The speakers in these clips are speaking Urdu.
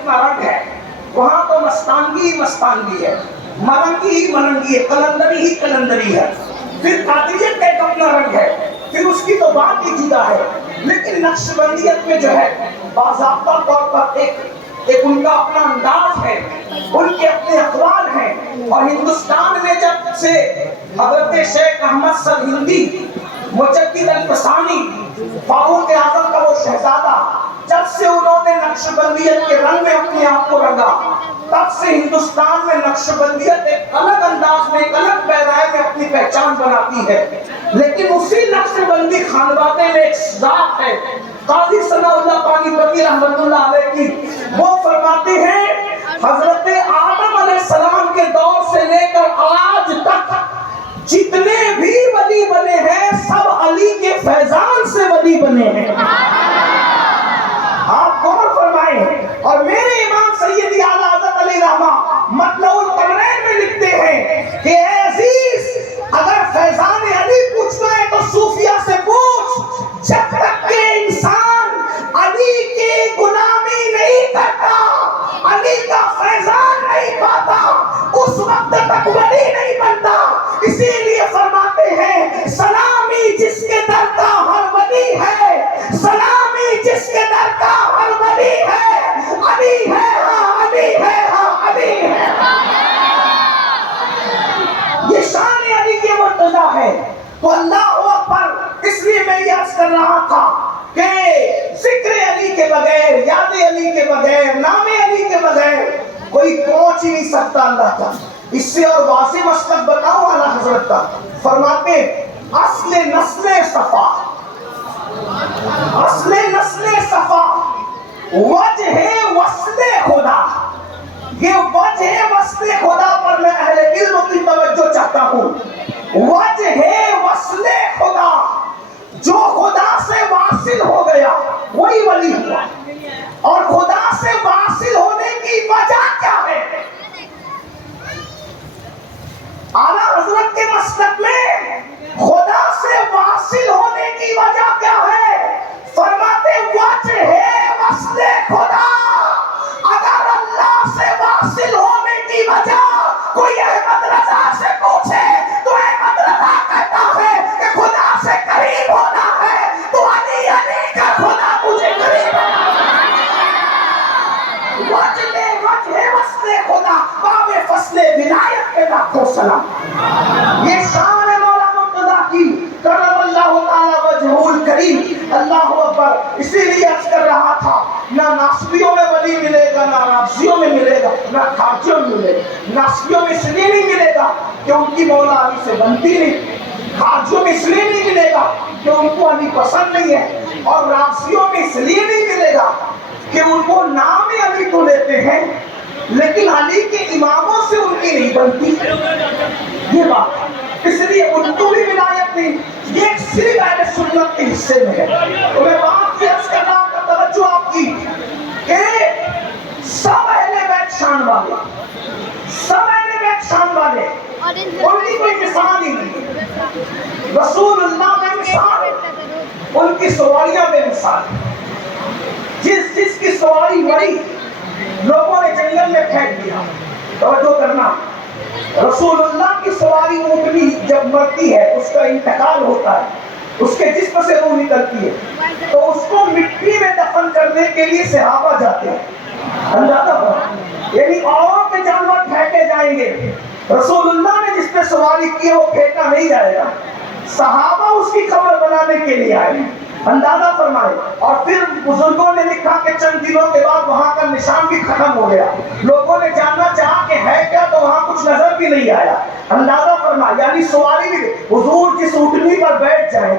اپنا رنگ ہے، وہاں تو مستانگی مستانگی ہے، ملنگی ملنگی ہے، قلندری ہی قلندری ہے، پھر قادریت کا ایک اپنا رنگ ہے، پھر اس کی تو بات ہی جدا ہے۔ لیکن نقشبندیت میں جو ہے باضابطہ طور پر ایک ان کا اپنا انداز ہے، ان کے اپنے اقوال ہیں۔ اور ہندوستان میں جب سے حضرت شیخ احمد سرہندی، مجدد الفسانی، فاروق اعظم کا وہ شہزادہ، جب سے انہوں نے نقشبندیت کے رنگ میں اپنے آپ کو رنگا، تب سے ہندوستان میں نقشبندیت ایک الگ انداز میں، ایک الگ پیرائے میں اپنی پہچان بناتی ہے۔ لیکن اسی نقشبندی خانوادے میں ایک ذات ہے، قاضی ثناء اللہ پانی پتی رحمۃ اللہ علیہ کی، وہ فرماتے ہیں حضرت آدم علیہ السلام کے دور سے لے کر آج تک جتنے بھی ولی بنے ہیں سب علی کے فیضان سے ولی بنے ہیں۔ آپ غور فرمائیں۔ اور میرے امام سیدی اعلیٰ حضرت علی رحمہ مطلع القمرین میں لکھتے ہیں کہ اے عزیز، اگر فیضان علی پوچھنا ہے تو صوفیہ سے پوچھ، جب تک کہ انسان علی کی غلامی نہیں کرتا، علی کا فیضان نہیں پاتا، اس وقت تک ولی نہیں بنتا۔ اسی لیے فرماتے ہیں سلامی جس کے در کا ہر ولی ہے، سلامی جس کے در کا ہر ولی ہے، علی ہے ہاں علی ہے ہاں علی ہے۔ یہ شان علی کی مرتضی ہے۔ تو اللہ اکبر، اس لیے میں یہ عرض کر رہا تھا کہ ذکر علی کے بغیر، یاد علی کے بغیر، نام علی کے بغیر کوئی پہنچ ہی نہیں سکتا اللہ کا۔ اس سے اور واضح مسلک بتاؤ اعلیٰ حضرت کا، فرماتے اصل نسل صفا، اصل نسل صفا وجہ وصل خدا۔ یہ وجہ وصل خدا پر میں اہل علم کی توجہ چاہتا ہوں۔ وجہ وصل خدا، جو خدا سے واصل ہو گیا وہی ولی ہوا۔ اور خدا سے واصل ہونے کی وجہ کیا ہے؟ اعلیٰ حضرت کے مسلک میں خدا سے واصل ہونے کی وجہ کیا ہے؟ فرماتے وجہ وصل خدا۔ اگر اللہ سے واصل ہونے کی وجہ کوئی احمد رضا سے پوچھے تو احمد رضا کہتا ہے کہ خدا سے قریب ہونا ہے، تو علی علی کا خدا مجھے قریب ہونا ہے۔ وجہ وصل خدا، باب فصل ولایت کے لاکھوں سلام۔ یہ شان ہے مولا مرتضیٰ کی، کرم اللہ تعالی وجہہ الکریم۔ اللہ اکبر۔ اسی لیے عرض کر رہا تھا، نہ ناسبیوں میں ولی ملے گا، نہ رافضیوں میں ملے گا، نہ خارجیوں میں ملے گا۔ ناسبیوں میں اس لیے نہیں ملے گا کہ ان کی مولا علی سے بنتی نہیں، خارجیوں میں اس لیے نہیں ملے گا کہ ان کو علی پسند نہیں ہے، اور رافضیوں میں اس لیے نہیں ملے گا کہ ان کو نام علی تو لیتے ہیں لیکن علی کے اماموں سے ان کی نہیں بنتی۔ یہ بات اس لیے ان کو بھی ولایت نہیں، یہ صرف اہل سنت کے حصے میں ہے۔ تو میں بات یہ عرض کرنا کا توجہ آپ کی کہ سب اہل بیت شان والے، سب اہل بیت شان والے، ان کی کوئی مثال ہی نہیں۔ رسول اللہ میں مثال، ان کی سواریاں میں مثال۔ جس کی سواری مری لوگوں نے جنگل میں پھینک دیا۔ توجہ کرنا، رسول اللہ کی سواری اونٹنی جب مرتی ہے، اس کا انتقال ہوتا ہے، اس کے جسم سے روح نکلتی ہے، تو اس کو مٹی میں دفن کرنے کے لیے صحابہ جاتے ہیں۔ اندازہ کرو، یعنی اوروں کے جانور پھینکے جائیں گے، رسول اللہ نے جس پہ سواری کی ہے وہ پھینکا نہیں جائے گا، صحابہ اس کی قبر بنانے کے لیے آئے ہیں۔ اندازہ فرمائے۔ اور پھر بزرگوں نے لکھا کہ چند دنوں کے بعد وہاں کا نشان بھی ختم ہو گیا، لوگوں نے جاننا چاہا کہ ہے کیا، تو وہاں کچھ نظر بھی نہیں آیا۔ اندازہ فرمائے، یعنی سواری بھی، حضور جس اونٹنی پر بیٹھ جائیں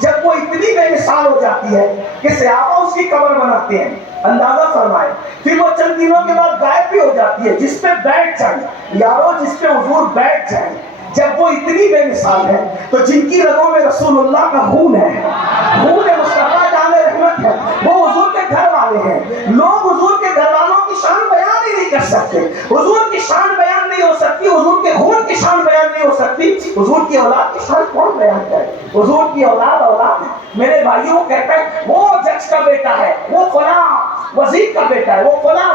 جب وہ اتنی بے مثال ہو جاتی ہے کہ صحابہ اس کی قبر بناتے ہیں، اندازہ فرمائے، پھر وہ چند دنوں کے بعد غائب بھی ہو جاتی ہے، جس پہ بیٹھ جائیں یارو، جس پہ حضور بیٹھ جائیں، جب وہ اتنی بے مثال ہے تو جن کی رگوں میں رسول اللہ کا خون ہے، خون مصطفیٰ جان رحمت ہے، وہ حضور کے گھر والے ہیں۔ لوگ حضور کے گھر والوں کی شان بیان ہی نہیں کر سکتے، حضور کی شان بیان نہیں ہو سکتی، حضور کے خون کی شان بیان نہیں ہو سکتی، حضور کی اولاد کی شان کون بیان کرے؟ حضور کی اولاد اولاد ہے۔ میرے بھائیوں کہتا ہے وہ جج کا بیٹا ہے، وہ فلاں وزیر کا بیٹا ہے، وہ فلاں